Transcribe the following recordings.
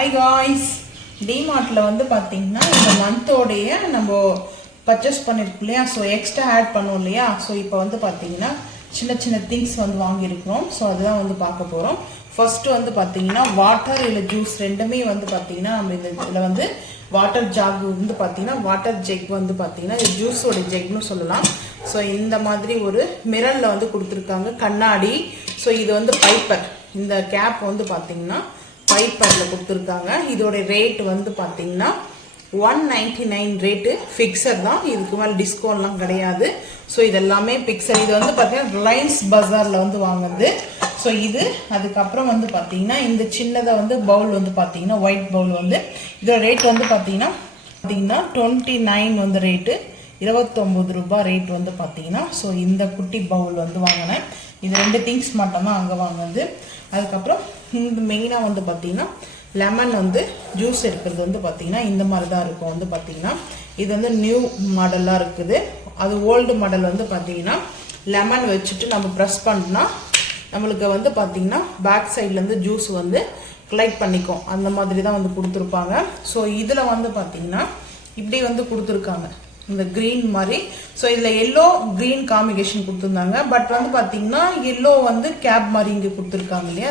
Hi guys, டிமார்ட்டில் வந்து பார்த்தீங்கன்னா இந்த மந்தோடைய நம்ம பர்ச்சேஸ் பண்ணியிருக்கோம் இல்லையா, ஸோ எக்ஸ்ட்ரா ஆட் பண்ணோம் இல்லையா. ஸோ இப்போ வந்து பார்த்தீங்கன்னா சின்ன சின்ன திங்ஸ் வந்து வாங்கியிருக்கிறோம். ஸோ அதுதான் வந்து பார்க்க போகிறோம். ஃபர்ஸ்ட்டு வந்து பார்த்தீங்கன்னா வாட்டர் இல்லை ஜூஸ் ரெண்டுமே வந்து பார்த்தீங்கன்னா நம்ம இதில் வந்து வாட்டர் ஜாக் வந்து பார்த்தீங்கன்னா வாட்டர் ஜெக் வந்து பார்த்தீங்கன்னா இது ஜூஸோட ஜெக்னு சொல்லலாம். ஸோ இந்த மாதிரி ஒரு மிரரில் வந்து கொடுத்துருக்காங்க கண்ணாடி. ஸோ இது வந்து பைப்பர், இந்த கேப் வந்து பார்த்தீங்கன்னா பைப்பரில் கொடுத்துருக்காங்க. இதோட ரேட் வந்து பார்த்தீங்கன்னா 199 ரேட்டு ஃபிக்ஸர் தான், இதுக்கு மேலே டிஸ்கவுண்ட்லாம் கிடையாது. ஸோ இதெல்லாமே ஃபிக்ஸர். இது வந்து பார்த்தீங்கன்னா ரிலையன்ஸ் பஜாரில் வந்து வாங்குது. ஸோ இது அதுக்கப்புறம் வந்து பார்த்தீங்கன்னா இந்த சின்னதை வந்து பவுல் வந்து பார்த்தீங்கன்னா ஒயிட் பவுல் வந்து இதோட ரேட் வந்து பார்த்தீங்கன்னா 29 வந்து ரேட்டு, 29 ரூபாய் ரேட் வந்து பார்த்தீங்கன்னா. ஸோ இந்த குட்டி பவுல் வந்து வாங்கினேன். இது 2 திங்ஸ் மட்டும்தான் அங்கே வாங்குது. அதுக்கப்புறம் இந்த மெயினாக வந்து பார்த்தீங்கன்னா லெமன் வந்து ஜூஸ் எடுக்கிறது வந்து பார்த்தீங்கன்னா இந்த மாதிரி தான் இருக்கும். வந்து பார்த்தீங்கன்னா இது வந்து நியூ மாடலாக இருக்குது. அது ஓல்டு மாடல் வந்து பார்த்தீங்கன்னா லெமன் வச்சுட்டு நம்ம ப்ரெஸ் பண்ணோம்னா நம்மளுக்கு வந்து பார்த்தீங்கன்னா பேக் சைட்லேருந்து ஜூஸ் வந்து கலெக்ட் பண்ணிக்கும். அந்த மாதிரி தான் வந்து கொடுத்துருப்பாங்க. ஸோ இதில் வந்து பார்த்தீங்கன்னா இப்படி வந்து கொடுத்துருக்காங்க இந்த க்ரீன் மாதிரி. ஸோ இதில் எல்லோ க்ரீன் காம்பினேஷன் கொடுத்துருந்தாங்க. பட் வந்து பார்த்தீங்கன்னா எல்லோ வந்து கேப் மாதிரி இங்கே கொடுத்துருக்காங்க இல்லையா.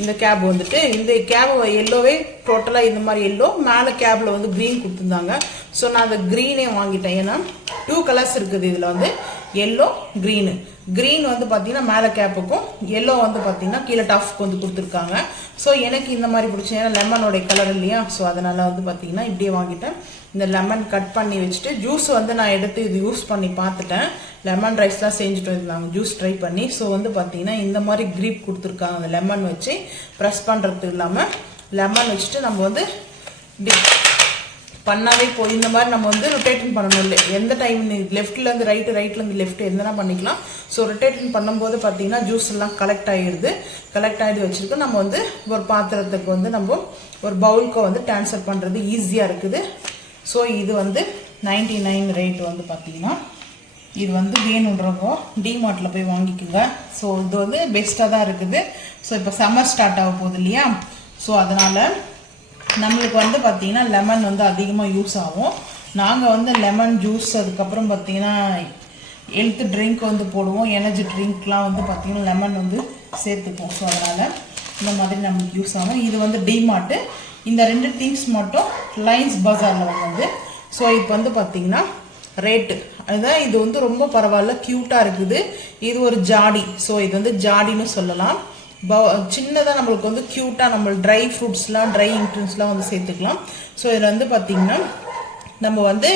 இந்த கேப் வந்துட்டு இந்த கேப் எல்லோவே டோட்டலாக இந்த மாதிரி எல்லோ, மேலே கேபில் வந்து க்ரீன் கொடுத்துருந்தாங்க. ஸோ நான் அந்த க்ரீனே வாங்கிட்டேன். ஏன்னா 2 கலர்ஸ் இருக்குது இதில் வந்து எல்லோ க்ரீனு. க்ரீன் வந்து பார்த்தீங்கன்னா மேலே கேப்புக்கும், எல்லோ வந்து பார்த்தீங்கன்னா கீழே டாஃப்க்கு வந்து கொடுத்துருக்காங்க. ஸோ எனக்கு இந்த மாதிரி பிடிச்சேன், ஏன்னா லெமனோடைய கலர் இல்லையா. ஸோ அதனால் வந்து பார்த்தீங்கன்னா இப்படியே வாங்கிட்டேன். இந்த லெமன் கட் பண்ணி வச்சுட்டு ஜூஸ் வந்து நான் எடுத்து இது யூஸ் பண்ணி பார்த்துட்டேன். லெமன் ரைஸ்லாம் செஞ்சுட்டு இருந்தாங்க ஜூஸ் ட்ரை பண்ணி. ஸோ வந்து பார்த்தீங்கன்னா இந்த மாதிரி க்ரீப் கொடுத்துருக்காங்க. அந்த லெமன் வச்சு ப்ரெஸ் பண்ணுறது இல்லாமல் லெமன் வச்சுட்டு நம்ம வந்து பண்ணாவே போய் இந்த மாதிரி நம்ம வந்து ரொட்டேட்டிங் பண்ணணும். இல்லை எந்த டைம் லெஃப்ட்லேருந்து ரைட்டு, ரைட்லேருந்து லெஃப்ட் எந்தனா பண்ணிக்கலாம். ஸோ ரொட்டேட்டிங் பண்ணும்போது பார்த்தீங்கன்னா ஜூஸ் எல்லாம் கலெக்ட் ஆகிடுது. கலெக்ட் ஆகிடு வச்சுருக்கு நம்ம வந்து ஒரு பாத்திரத்துக்கு வந்து நம்ம ஒரு பவுலுக்கு வந்து ட்ரான்ஸ்ஃபர் பண்ணுறது ஈஸியாக இருக்குது. ஸோ இது வந்து 99 ரேட் வந்து பார்த்தீங்கன்னா இது வந்து வேணுன்றவோ டிமார்ட்டில் போய் வாங்கிக்கோங்க. ஸோ இது வந்து பெஸ்ட்டாக தான் இருக்குது. ஸோ இப்போ சம்மர் ஸ்டார்ட் ஆக போகுது இல்லையா. ஸோ அதனால் நம்மளுக்கு வந்து பார்த்தீங்கன்னா லெமன் வந்து அதிகமாக யூஸ் ஆகும். நாங்கள் வந்து லெமன் ஜூஸ் அதுக்கப்புறம் பார்த்தீங்கன்னா ஹெல்த் ட்ரிங்க் வந்து போடுவோம். எனர்ஜி ட்ரிங்க்லாம் வந்து பார்த்தீங்கன்னா லெமன் வந்து சேர்த்துப்போம். ஸோ அதனால் இந்த மாதிரி நம்மளுக்கு யூஸ் ஆகும். இது வந்து டிமார்ட்டு. இந்த 2 திங்ஸ் மட்டும் ரிலையன்ஸ் பஜாரில் வந்து. ஸோ இப்போ வந்து பார்த்தீங்கன்னா ரேட்டு அதுதான். இது வந்து ரொம்ப பரவாயில்ல, க்யூட்டாக இருக்குது. இது ஒரு ஜாடி. ஸோ இது வந்து ஜாடின்னு சொல்லலாம். சின்னதாக நம்மளுக்கு வந்து க்யூட்டாக நம்ம ட்ரை ஃப்ரூட்ஸ்லாம் ட்ரை இன்க்ரீடியன்ஸ்லாம் வந்து சேர்த்துக்கலாம். ஸோ இதில் வந்து பார்த்திங்கன்னா நம்ம வந்து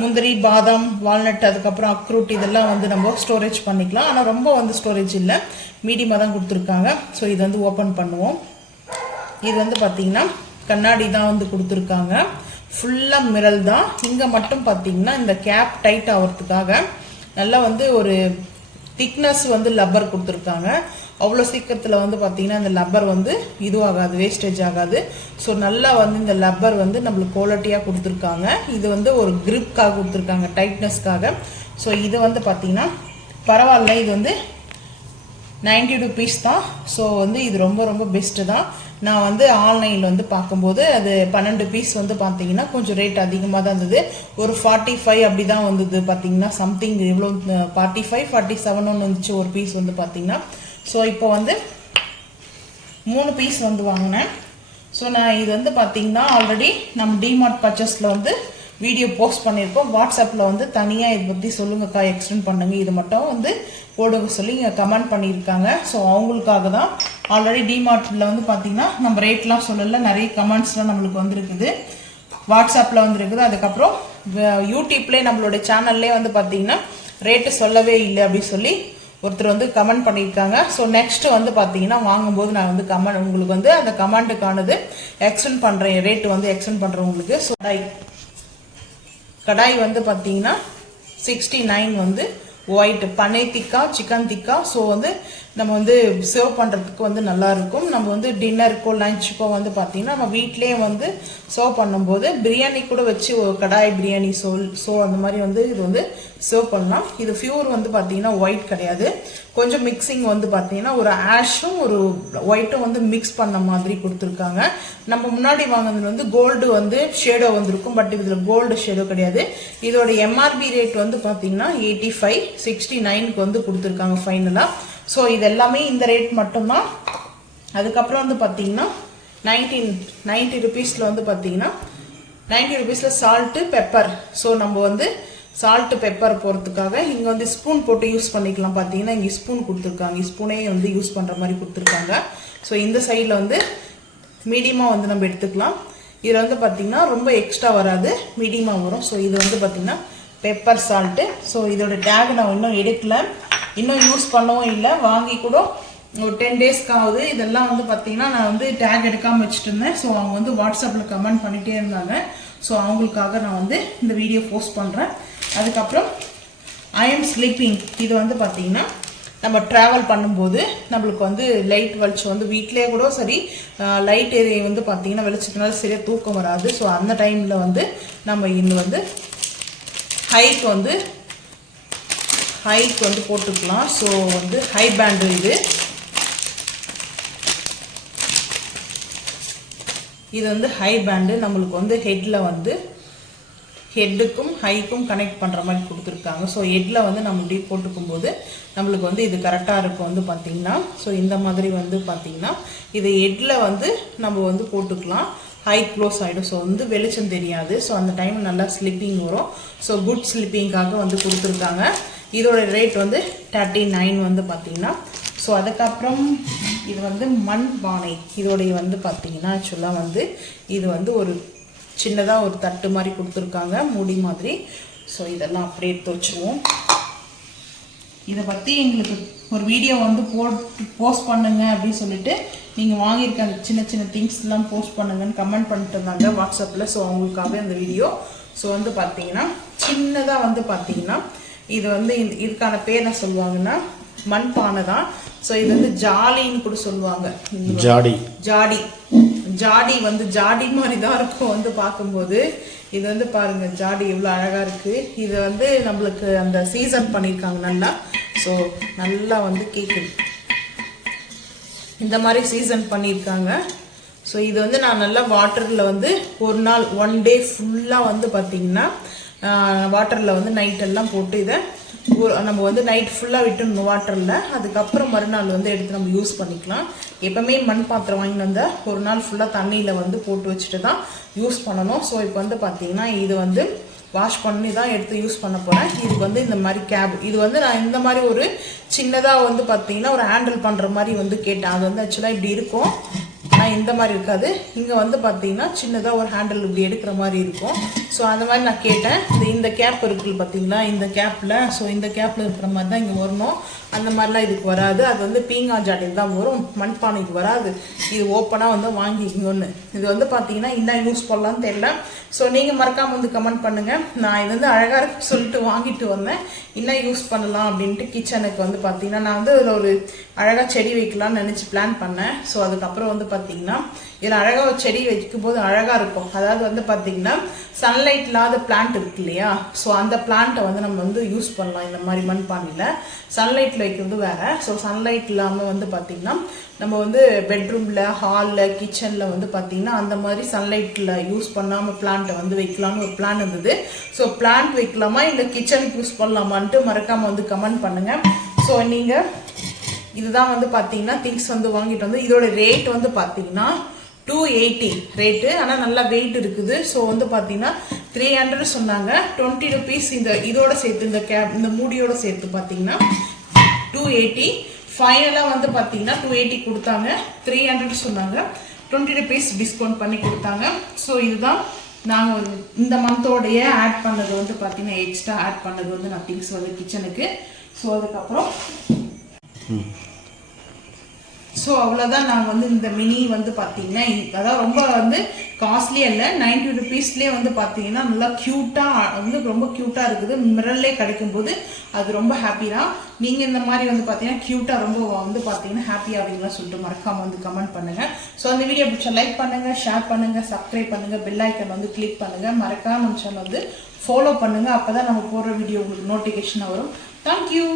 முந்திரி, பாதாம், வால்நட், அதுக்கப்புறம் அக்ரூட் இதெல்லாம் வந்து நம்ம ஸ்டோரேஜ் பண்ணிக்கலாம். ஆனால் ரொம்ப வந்து ஸ்டோரேஜ் இல்லை, மீடியமாக தான் கொடுத்துருக்காங்க. ஸோ இது வந்து ஓப்பன் பண்ணுவோம். இது வந்து பார்த்திங்கன்னா கண்ணாடி தான் வந்து கொடுத்துருக்காங்க. ஃபுல்லாக மிரல் தான். இங்கே மட்டும் பார்த்தீங்கன்னா இந்த கேப் டைட் ஆகிறதுக்காக நல்லா வந்து ஒரு திக்னஸ் வந்து லப்பர் கொடுத்துருக்காங்க. அவ்வளோ சீக்கிரத்தில் வந்து பார்த்தீங்கன்னா இந்த லப்பர் வந்து இதுவாகாது, வேஸ்டேஜ் ஆகாது. ஸோ நல்லா வந்து இந்த லப்பர் வந்து நம்மளுக்கு குவாலிட்டியாக கொடுத்துருக்காங்க. இது வந்து ஒரு கிரிப்காக கொடுத்துருக்காங்க, டைட்னஸ்க்காக. ஸோ இது வந்து பார்த்தீங்கன்னா பரவாயில்ல. இது வந்து 90 rupees தான். ஸோ வந்து இது ரொம்ப ரொம்ப பெஸ்ட்டு தான். நான் வந்து ஆன்லைனில் வந்து பார்க்கும்போது அது 12 பீஸ் வந்து பார்த்தீங்கன்னா கொஞ்சம் ரேட் அதிகமாக தான் இருந்தது. ஒரு 45 அப்படி தான் வந்தது பார்த்தீங்கன்னா. சம்திங் எவ்வளோ 45, 47 ஒன்று வந்துச்சு ஒரு பீஸ் வந்து பார்த்தீங்கன்னா. ஸோ இப்போ வந்து 3 பீஸ் வந்து வாங்கினேன். ஸோ நான் இது வந்து பார்த்தீங்கன்னா ஆல்ரெடி நம்ம டிமார்ட் பர்ச்சேஸில் வந்து வீடியோ போஸ்ட் பண்ணியிருக்கோம். வாட்ஸ்அப்பில் வந்து தனியாக இதை பற்றி சொல்லுங்கக்கா, எக்ஸ்டெண்ட் பண்ணுங்க, இது மட்டும் வந்து போடுங்க சொல்லி இங்கே கமெண்ட் பண்ணியிருக்காங்க. ஸோ அவங்களுக்காக தான். ஆல்ரெடி டிமார்ட்டில் வந்து பார்த்தீங்கன்னா நம்ம ரேட்லாம் சொல்லலை, நிறைய கமெண்ட்ஸ்லாம் நம்மளுக்கு வந்துருக்குது, வாட்ஸ்அப்பில் வந்துருக்குது. அதுக்கப்புறம் யூடியூப்லேயே நம்மளோட சேனல்லே வந்து பார்த்தீங்கன்னா ரேட்டு சொல்லவே இல்லை அப்படின்னு சொல்லி ஒருத்தர் வந்து கமெண்ட் பண்ணியிருக்காங்க. ஸோ நெக்ஸ்ட் வந்து பார்த்தீங்கன்னா வாங்கும்போது நான் வந்து உங்களுக்கு வந்து அந்த கமெண்ட்டுக்கானது எக்ஸ்டெண்ட் பண்ணுறேன், ரேட்டு வந்து எக்ஸ்டெண்ட் பண்ணுறேன் உங்களுக்கு. ஸோ கடாய் வந்து பார்த்தீங்கன்னா 69 வந்து ஒயிட் பன்னீர் திக்கா, சிக்கன் திக்கா. ஸோ வந்து நம்ம வந்து சர்வ் பண்ணுறதுக்கு வந்து நல்லாயிருக்கும். நம்ம வந்து டின்னருக்கோ லஞ்சுக்கோ வந்து பார்த்தீங்கன்னா நம்ம வீட்லேயே வந்து சர்வ் பண்ணும்போது பிரியாணி கூட வச்சு ஒரு கடாய் பிரியாணி ஸோ அந்த மாதிரி வந்து இது வந்து சர்வ் பண்ணலாம். இது பியூர் வந்து பார்த்தீங்கன்னா ஒயிட் கிடையாது, கொஞ்சம் மிக்சிங் வந்து பார்த்தீங்கன்னா ஒரு ஆஷும் ஒரு ஒயிட்டும் வந்து மிக்ஸ் பண்ண மாதிரி கொடுத்துருக்காங்க. நம்ம முன்னாடி வாங்கினது வந்து கோல்டு வந்து ஷேடோ வந்துருக்கும், பட் இதில் கோல்டு ஷேடோ கிடையாது. இதோட எம்ஆர்பி ரேட் வந்து பார்த்தீங்கன்னா 85, 69க்கு வந்து கொடுத்துருக்காங்க ஃபைனலாக. ஸோ இது எல்லாமே இந்த ரேட் மட்டும்தான். அதுக்கப்புறம் வந்து பார்த்தீங்கன்னா 90 ருபீஸில் வந்து பார்த்தீங்கன்னா 90 ருபீஸில் சால்ட்டு பெப்பர். ஸோ நம்ம வந்து சால்ட்டு பெப்பர் போகிறதுக்காக இங்கே வந்து ஸ்பூன் போட்டு யூஸ் பண்ணிக்கலாம். பார்த்தீங்கன்னா இங்கே ஸ்பூன் கொடுத்துருக்காங்க, ஸ்பூனே வந்து யூஸ் பண்ணுற மாதிரி கொடுத்துருக்காங்க. ஸோ இந்த சைடில் வந்து மீடியமாக வந்து நம்ம எடுத்துக்கலாம். இதில் வந்து பார்த்தீங்கன்னா ரொம்ப எக்ஸ்ட்ரா வராது, மீடியமாக வரும். ஸோ இது வந்து பார்த்தீங்கன்னா பெப்பர் சால்ட்டு. ஸோ இதோட டேக் நான் இன்னும் எடுக்கல, இன்னும் யூஸ் பண்ணவும் இல்லை, வாங்கி கூட ஒரு 10 டேஸ்க்கு ஆகுது. இதெல்லாம் வந்து பார்த்தீங்கன்னா நான் வந்து டேக் எடுக்காமல் வச்சுட்டு இருந்தேன். ஸோ அவங்க வந்து வாட்ஸ்அப்பில் கமெண்ட் பண்ணிகிட்டே இருந்தாங்க. ஸோ அவங்களுக்காக நான் வந்து இந்த வீடியோ போஸ்ட் பண்ணுறேன். அதுக்கப்புறம் ஐ எம் ஸ்லீப்பிங். இது வந்து பார்த்தீங்கன்னா நம்ம ட்ராவல் பண்ணும்போது நம்மளுக்கு வந்து லைட் வெளிச்சம் வந்து வீட்டிலே கூட சரி, லைட் ஏரியா வந்து பார்த்தீங்கன்னா வெளிச்சத்தினால சரியாக தூக்கம் வராது. ஸோ அந்த டைமில் வந்து நம்ம இந்த வந்து ஹைக்கு வந்து போட்டுக்கலாம். ஸோ வந்து ஹை பேண்டு இது வந்து ஹை பேண்டு நம்மளுக்கு வந்து ஹெட்டில் வந்து ஹெட்டுக்கும் ஹைக்கும் கனெக்ட் பண்ணுற மாதிரி கொடுத்துருக்காங்க. ஸோ ஹெட்டில் வந்து நம்ம இப்படி போட்டுக்கும் போது நம்மளுக்கு வந்து இது கரெக்டாக இருக்கும் வந்து பார்த்திங்கன்னா. ஸோ இந்த மாதிரி வந்து பார்த்திங்கன்னா இது ஹெட்டில் வந்து நம்ம வந்து போட்டுக்கலாம், ஹை க்ளோஸ் ஆகிடும். ஸோ வந்து வெளிச்சம் தெரியாது. ஸோ அந்த டைம் நல்லா ஸ்லிப்பிங் வரும். ஸோ குட் ஸ்லிப்பிங்காக வந்து கொடுத்துருக்காங்க. இதோட ரேட் வந்து 39 வந்து பார்த்திங்கன்னா. ஸோ அதுக்கப்புறம் இது வந்து மண் பானை. இதோடைய வந்து பார்த்திங்கன்னா ஆக்சுவலாக வந்து இது வந்து ஒரு சின்னதாக ஒரு தட்டு மாதிரி கொடுத்துருக்காங்க, மூடி மாதிரி. ஸோ இதெல்லாம் அப்படியே எடுத்து வச்சுருவோம். இதை பற்றி எங்களுக்கு ஒரு வீடியோ வந்து போஸ்ட் பண்ணுங்க அப்படின்னு சொல்லிட்டு நீங்கள் வாங்கியிருக்க அந்த சின்ன சின்ன திங்ஸ்லாம் போஸ்ட் பண்ணுங்கன்னு கமெண்ட் பண்ணிட்டு இருந்தாங்க வாட்ஸ்அப்பில். ஸோ அவங்களுக்காகவே அந்த வீடியோ. ஸோ வந்து பார்த்தீங்கன்னா சின்னதாக வந்து பார்த்தீங்கன்னா இது வந்து இதுக்கான பேர் என்ன சொல்லுவாங்கன்னா மண்பானை தான். ஸோ இது வந்து ஜாலின்னு கூட சொல்லுவாங்க. ஜாடி வந்து ஜாடி மாதிரி தான் இருக்கும் வந்து பார்க்கும்போது. இது வந்து பாருங்க ஜாடி எவ்வளோ அழகா இருக்கு. இது வந்து நம்மளுக்கு அந்த சீசன் பண்ணியிருக்காங்க நல்லா. ஸோ நல்லா வந்து கேக்குது, இந்த மாதிரி சீசன் பண்ணியிருக்காங்க. ஸோ இது வந்து நான் நல்லா வாட்டரில் வந்து ஒரு நாள் 1 டே ஃபுல்லாக வந்து பார்த்தீங்கன்னா வாட்டரில் வந்து நைட்டெல்லாம் போட்டு இதை நம்ம வந்து நைட் ஃபுல்லாக விட்டுணும் வாட்டரில். அதுக்கப்புறம் மறுநாள் வந்து எடுத்து நம்ம யூஸ் பண்ணிக்கலாம். எப்பவுமே மண் பாத்திரம் வாங்கிட்டு வந்தால் ஒரு நாள் ஃபுல்லாக தண்ணியில் வந்து போட்டு வச்சுட்டு தான் யூஸ் பண்ணணும். ஸோ இப்போ வந்து பார்த்தீங்கன்னா இது வந்து வாஷ் பண்ணி தான் எடுத்து யூஸ் பண்ண போகிறேன். இதுக்கு வந்து இந்த மாதிரி கேப், இது வந்து நான் இந்த மாதிரி ஒரு சின்னதாக வந்து பார்த்தீங்கன்னா ஒரு ஹேண்டில் பண்ணுற மாதிரி வந்து கேட்டேன். அது வந்து ஆக்சுவலாக இப்படி இருக்கும், ஆனால் இந்த மாதிரி இருக்காது. இங்கே வந்து பார்த்தீங்கன்னா சின்னதாக ஒரு ஹேண்டில் இப்படி எடுக்கிற மாதிரி இருக்கும். ஸோ அந்த மாதிரி நான் கேட்டேன். இந்த கேப் இருக்குல்ல பார்த்தீங்களா, இந்த கேப்பில், ஸோ இந்த கேப்பில் இருக்கிற மாதிரி தான் இங்கே வரணும். அந்த மாதிரிலாம் இதுக்கு வராது. அது வந்து பீங்கா ஜாடியில் தான் வரும், மண்பானைக்கு வராது. இது ஓப்பனாக வந்து வாங்கிக்கோன்னு. இது வந்து பார்த்தீங்கன்னா என்ன யூஸ் பண்ணலான்னு தெரியல. ஸோ நீங்கள் மறக்காமல் வந்து கமெண்ட் பண்ணுங்கள். நான் இது வந்து அழகாக இருக்குன்னு சொல்லிட்டு வாங்கிட்டு வந்தேன், என்ன யூஸ் பண்ணலாம் அப்படின்ட்டு. கிச்சனுக்கு வந்து பார்த்தீங்கன்னா நான் வந்து இதில் ஒரு அழகாக செடி வைக்கலாம்னு நினச்சி பிளான் பண்ணேன். ஸோ அதுக்கப்புறம் வந்து பார்த்தீங்கன்னா இதில் அழகாக ஒரு செடி வைக்கும் போது அழகாக இருக்கும். அதாவது வந்து பார்த்தீங்கன்னா சன்லைட் இல்லாத பிளான்ட் இருக்கு இல்லையா, ஸோ அந்த பிளான்ட்டை வந்து நம்ம வந்து யூஸ் பண்ணலாம் இந்த மாதிரி மண்பானையில். சன்லைட்டில் வைக்கிறது வேறு. ஸோ சன்லைட் இல்லாமல் வந்து பார்த்தீங்கன்னா நம்ம வந்து பெட்ரூமில், ஹாலில், கிச்சனில் வந்து பார்த்தீங்கன்னா அந்த மாதிரி சன்லைட்டில் யூஸ் பண்ணாமல் பிளான்ட்டை வந்து வைக்கலான்னு ஒரு பிளான் இருந்தது. ஸோ பிளான்ட் வைக்கலாமா இல்லை கிச்சனுக்கு யூஸ் பண்ணலாமான்ட்டு மறக்காமல் வந்து கமெண்ட் பண்ணுங்கள். ஸோ நீங்கள் இதுதான் வந்து பார்த்தீங்கன்னா திங்ஸ் வந்து வாங்கிட்டு வந்து இதோட ரேட் வந்து பார்த்தீங்கன்னா 280 ரேட்டு. ஆனால் நல்லா வெயிட் இருக்குது. ஸோ வந்து பார்த்தீங்கன்னா 300 சொன்னாங்க. 20 ருபீஸ் இதோட சேர்த்து இந்த மூடியோட சேர்த்து பார்த்தீங்கன்னா 280. ஃபைனலாக வந்து பார்த்தீங்கன்னா 280 கொடுத்தாங்க. 300 சொன்னாங்க. 20 ருபீஸ் டிஸ்கவுண்ட் பண்ணி கொடுத்தாங்க. ஸோ இதுதான் நாங்கள் இந்த மந்தோடைய ஆட் பண்ணது வந்து பார்த்தீங்கன்னா எக்ஸ்ட்ரா ஆட் பண்ணது வந்து நான் திங்ஸ் வந்து கிச்சனுக்கு. ஸோ அதுக்கப்புறம் ஸோ அவ்வளோதான். நான் வந்து இந்த மினி வந்து பார்த்தீங்கன்னா அதான் ரொம்ப வந்து காஸ்ட்லியே இல்லை, 90 rupeesலேயே வந்து பார்த்தீங்கன்னா நல்லா க்யூட்டாக வந்து ரொம்ப க்யூட்டாக இருக்குது. மிரர்லே கிடைக்கும் போது அது ரொம்ப ஹாப்பி தான். நீங்கள் இந்த மாதிரி வந்து பார்த்தீங்கன்னா க்யூட்டாக ரொம்ப வந்து பார்த்தீங்கன்னா ஹாப்பி ஆவீங்களா சொல்லிட்டு மறக்காமல் வந்து கமெண்ட் பண்ணுங்கள். ஸோ அந்த வீடியோ பிடிச்சா லைக் பண்ணுங்கள், ஷேர் பண்ணுங்கள், சப்ஸ்கிரைப் பண்ணுங்கள், பெல் ஐக்கன் வந்து கிளிக் பண்ணுங்கள், மறக்காம நம்ம சேனல் வந்து ஃபாலோ பண்ணுங்கள். அப்போ தான் நம்ம போடுற வீடியோ உங்களுக்கு நோட்டிஃபிகேஷன் வரும். தேங்க்யூ.